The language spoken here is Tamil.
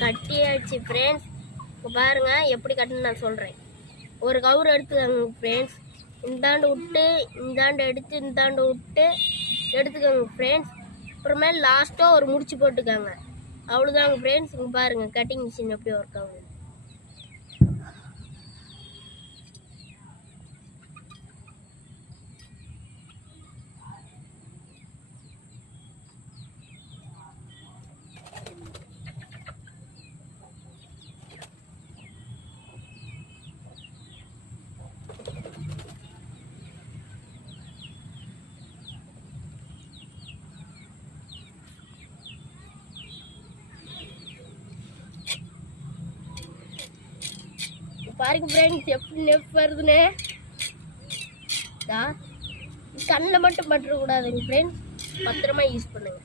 கட்டியாச்சு ஃப்ரெண்ட்ஸ். இப்போ பாருங்க எப்படி கட்டணும்னு நான் சொல்கிறேன். ஒரு கவுர் எடுத்துக்கோங்க ஃப்ரெண்ட்ஸ். இந்தாண்டு விட்டு இந்தாண்டு எடுத்து இந்தாண்டு விட்டு எடுத்துக்கோங்க ஃப்ரெண்ட்ஸ். அப்புறமேல லாஸ்ட்டாக ஒரு முடிச்சு போட்டுக்கோங்க. அவ்வளோதாங்க ஃப்ரெண்ட்ஸ். இங்கே பாருங்கள் கட்டிங் மிஷின் எப்படி ஒர்க் ஆகுது. பாருங்க ஃப்ரெண்ட்ஸ் எப்படி நெஃப் வருதுன்னு. கண்ணில் மட்டும் பற்றக்கூடாதுங்க ஃப்ரெண்ட்ஸ். பத்திரமா யூஸ் பண்ணுங்க.